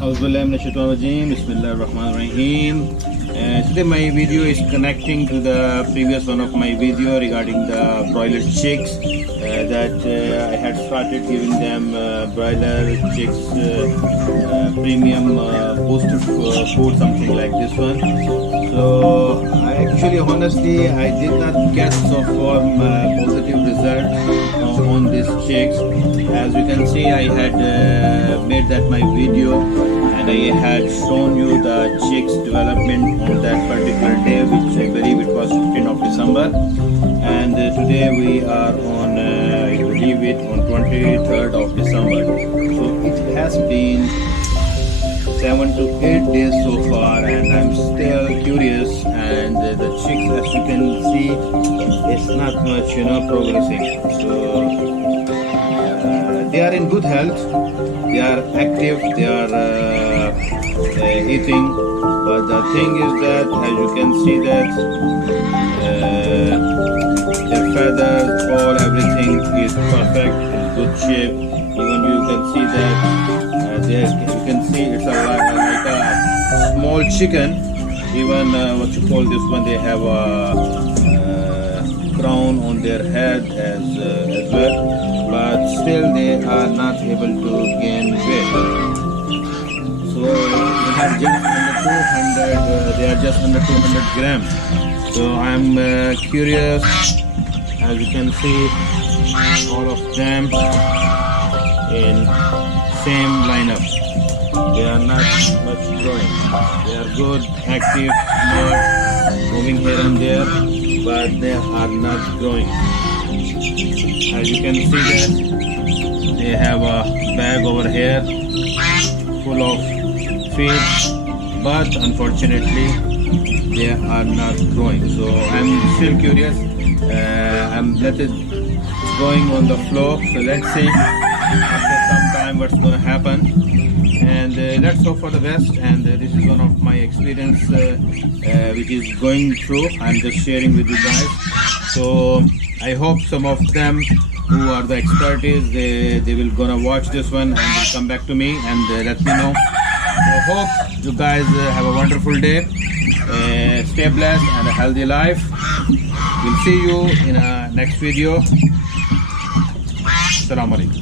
Bismillahirrahmanirrahim. Today my video is connecting to the previous one of my video regarding the broiler chicks that I had started giving them broiler chicks premium boosted food, something like this one. So I honestly did not get so far positive results on these chicks. As you can see, I had made that my video and I had shown you the chicks development on that particular day, which I believe it was 15th of December, and today we are on I believe it on 23rd of December. So it has been 7 to 8 days so far, and I'm still curious, and the chicks, as you can see, it's not much progressing. So they are in good health, they are active, they are eating, but the thing is that, as you can see, that their feathers, all everything is perfect, in good shape. Even you can see that you can see it's like a small chicken. Even what you call this one, they have a crown on their head as well, but still they are not able to gain weight. So they are just under 200. They are just under 200 grams. So I'm curious. As you can see, all of them in same lineup. They are not much growing. They are good, active, smart, moving here and there, but they are not growing. As you can see that they have a bag over here full of feed, but unfortunately they are not growing. So I'm still curious. I'm let it going on the floor. So let's see after some time what's going to happen, and let's hope for the best. And this is one of my experience which is going through. I'm just sharing with you guys. So I hope some of them who are the expertise, they will gonna watch this one and will come back to me and let me know. So hope you guys have a wonderful day. Stay blessed and a healthy life. We'll see you in a next video. Assalamu alaikum.